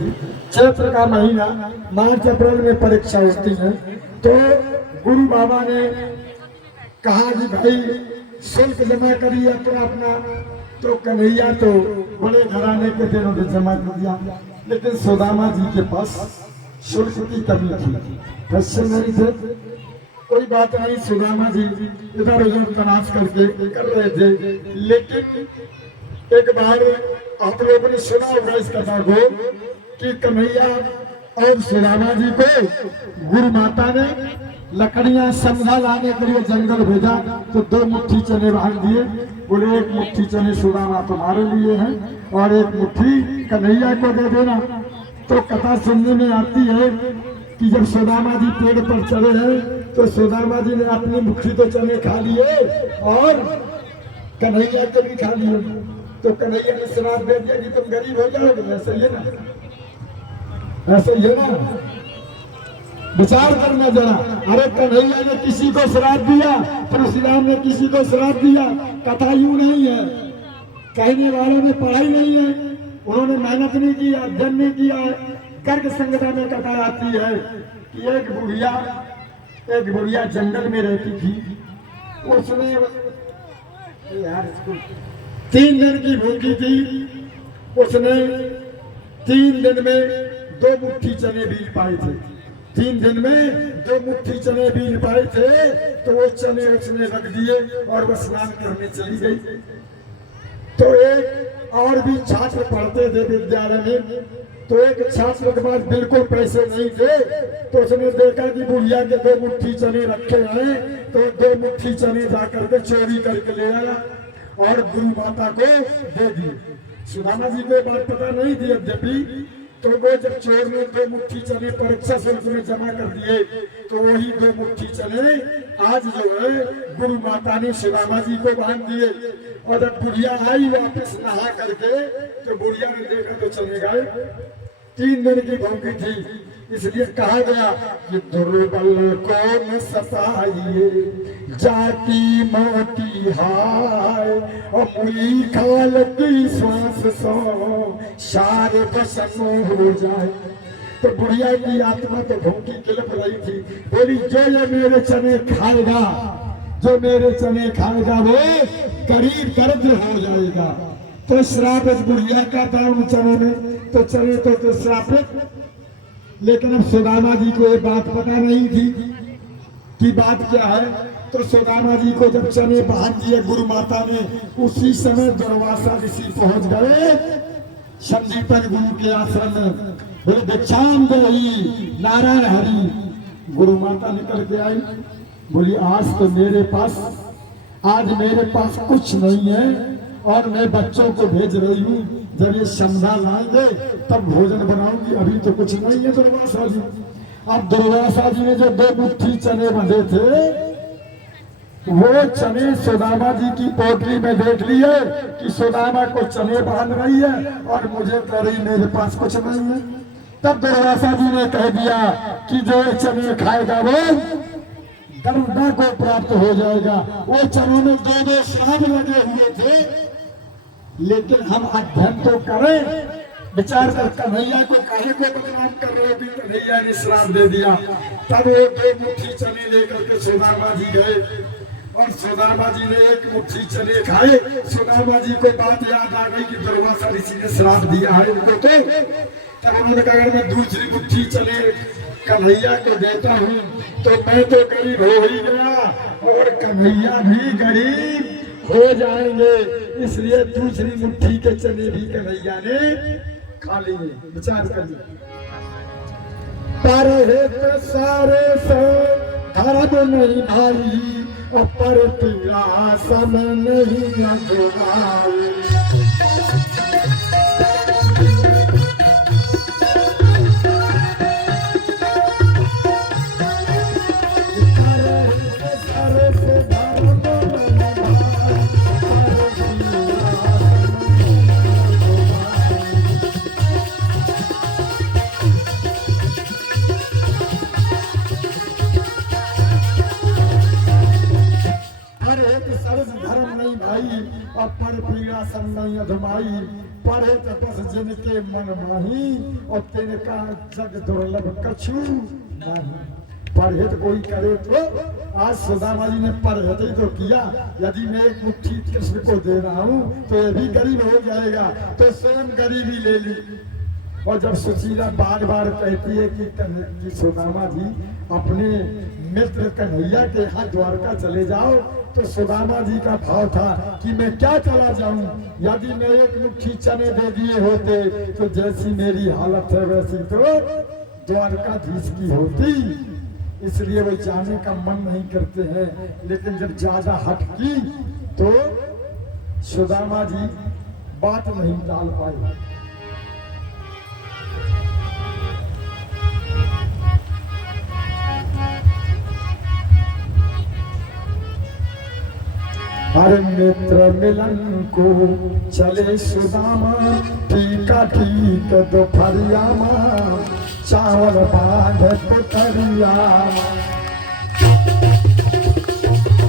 थी। चैत्र का महीना, मार्च अप्रैल में परीक्षा होती है। तो गुरु बाबा ने कहा कि भाई शुल्क जमा करिए अपना अपना। तो कन्हैया तो बड़े घराने के थे, उन्होंने जमा कर दिया। लेकिन सुदामा जी के पास शुल्क की कमी थी, पैसे नहीं थे। कोई बात नहीं, सुदामा जी इधर उधर तलाश करके कर रहे थे। लेकिन एक बार आप लोगों ने सुना होगा इस कथा को कि कन्हैया और सुदामा जी को गुरु माता ने लकड़ियां समझा लाने के लिए जंगल भेजा। तो 2 मुट्ठी चने बांध दिए, बोले 1 मुट्ठी चने सुदामा तुम्हारे लिए हैं और 1 मुट्ठी कन्हैया को दे देना। तो कथा सुनने में आती है कि जब सुदामा जी पेड़ पर चढ़े हैं तो सुदामा जी ने अपनी मुट्ठी तो चने खा लिए और कन्हैया को भी खा लिए। तो कन्हैया ने श्राप दे दिया कि तुम गरीब हो जाओगे। ऐसा ही है ना, ऐसा ही है ना, विचार करना जरा। अरे कन्हैया ने किसी को श्राप दिया, परशुराम ने किसी को श्राप दिया। कथा यूं नहीं है, कहने वालों ने पढ़ाई नहीं है, उन्होंने मेहनत नहीं की, अध्ययन नहीं किया है। कर्क संगता में कथा आती है कि एक बुढ़िया जंगल में रहती थी। उसने यार 3 दिन की भूखी थी। उसने 3 दिन में 2 मुट्ठी चने बीज पाए थे। 3 दिन में 2 मुट्ठी चने बीज पाए थे। तो वो चने उसने रख दिए और वह स्नान करने चली गई। तो एक और भी छात्र पढ़ते थे विद्यालय में। तो एक छात्र के पास बिल्कुल पैसे नहीं थे। तो उसने देखा कि बुढ़िया के 2 मुट्ठी चने रखे हैं। तो 2 मुट्ठी चने जाकर के चोरी करके ले आया और गुरु माता को दे दिए। सुदामा जी को बात पता नहीं थी यद्यपि। तो वो जब चोर ने 2 मुट्ठी चने परीक्षा शुल्क में जमा कर दिए, तो वही 2 मुट्ठी चने आज जो है गुरु माता ने सुदामा जी को बांध दिए। और जब बुढ़िया आई वापस नहा करके, तो बुढ़िया ने देखा तो चले गए। 3 दिन की भूखी थी, इसलिए कहा गया कि दुर्बल को न सताइए, जाति मोटी हाय और मुई खाल की श्वास सो शार बसन हो जाए। तो बुढ़िया की आत्मा तो भूखी किलप रही थी। बोली जो ये मेरे चने खाएगा, जो मेरे चने खाएगा वो गरीब दरिद्र हो जाएगा। तो श्राप बुढ़िया का था उन चनों में। तो चने तो श्रापित। लेकिन अब सुदामा जी को ये बात पता नहीं थी कि बात क्या है। तो सुदामा जी को जब चने बांध दिए गुरु माता ने, उसी समय दुर्वासा ऋषि पहुंच गए संदीपन गुरु के आश्रम में। बोले भिक्षाम देहि नारायण हरि। गुरु माता निकल के आई, बोली आज मेरे पास कुछ नहीं है और मैं बच्चों को भेज रही हूँ। जब ये समझा लाएंगे तब भोजन बनाऊंगी, अभी तो कुछ नहीं है दुर्वासा जी। अब दुर्वासा जी ने जो 2 मुट्ठी चने बंधे थे, वो चने सुदामा जी की पोटली में देख लिए कि सुदामा को चने बांध रही है और मुझे कह रही मेरे पास कुछ नहीं है। तब दुर्वासा जी ने कह दिया कि जो चने खाएगा वो गरुड़ा को प्राप्त हो जाएगा। वो चनों में 2 श्राप लगे हुए थे। लेकिन हम अध्ययन तो करें, विचार कर कन्हैया को काहे को बदनाम कर रहे थे। कन्हैया ने श्राप दे दिया। तब वो 2 मुट्ठी चने लेकर के सुदामा जी गए और सुदामा जी ने 1 मुट्ठी चने खाए। सुदामा जी को बात याद आ गई कि दुर्वासा ऋषि ने श्राप दिया है इनको। तो तब उन्होंने कहा मैं दूसरी मुट्ठी चने कन्हैया को देता हूँ तो मैं तो गरीब हो ही गया और कन्हैया भी गरीब हो जाएंगे। इसलिए दूसरी मुट्ठी के चने भी कन्हैया ने खा लिए। विचार करिए, पर हित सारे से धर्म नहीं भाई और पर पीड़ा सम नहीं अगुवाई। धर्म नहीं भाई और पर पीड़ा सम नहीं अधमाई। पढ़े तपस जिनके मन माही और तिनका जग दुर्लभ कछु नहीं। पढ़े तो कोई करे तो आज सुदामा जी ने पढ़े तो किया। यदि मैं एक मुट्ठी कृष्ण को दे रहा हूँ तो ये भी गरीब हो जाएगा, तो स्वयं गरीबी ले ली। और जब सुशीला बार बार कहती है कि सुदामा जी अपने मित्र कन्हैया के यहाँ द्वारका चले जाओ, तो सुदामा जी का भाव था कि मैं क्या चला जाऊं, यदि मैं एक मुट्ठी चने दे दिए होते तो जैसी मेरी हालत है वैसी तो द्वारकाधीश की होती। इसलिए वो जाने का मन नहीं करते हैं। लेकिन जब ज्यादा हट की तो सुदामा जी बात नहीं टाल पाए। हर मित्र मिलन को चले सुदामा, टीका ठीक दोपहरिया चावल बांध पुतरिया।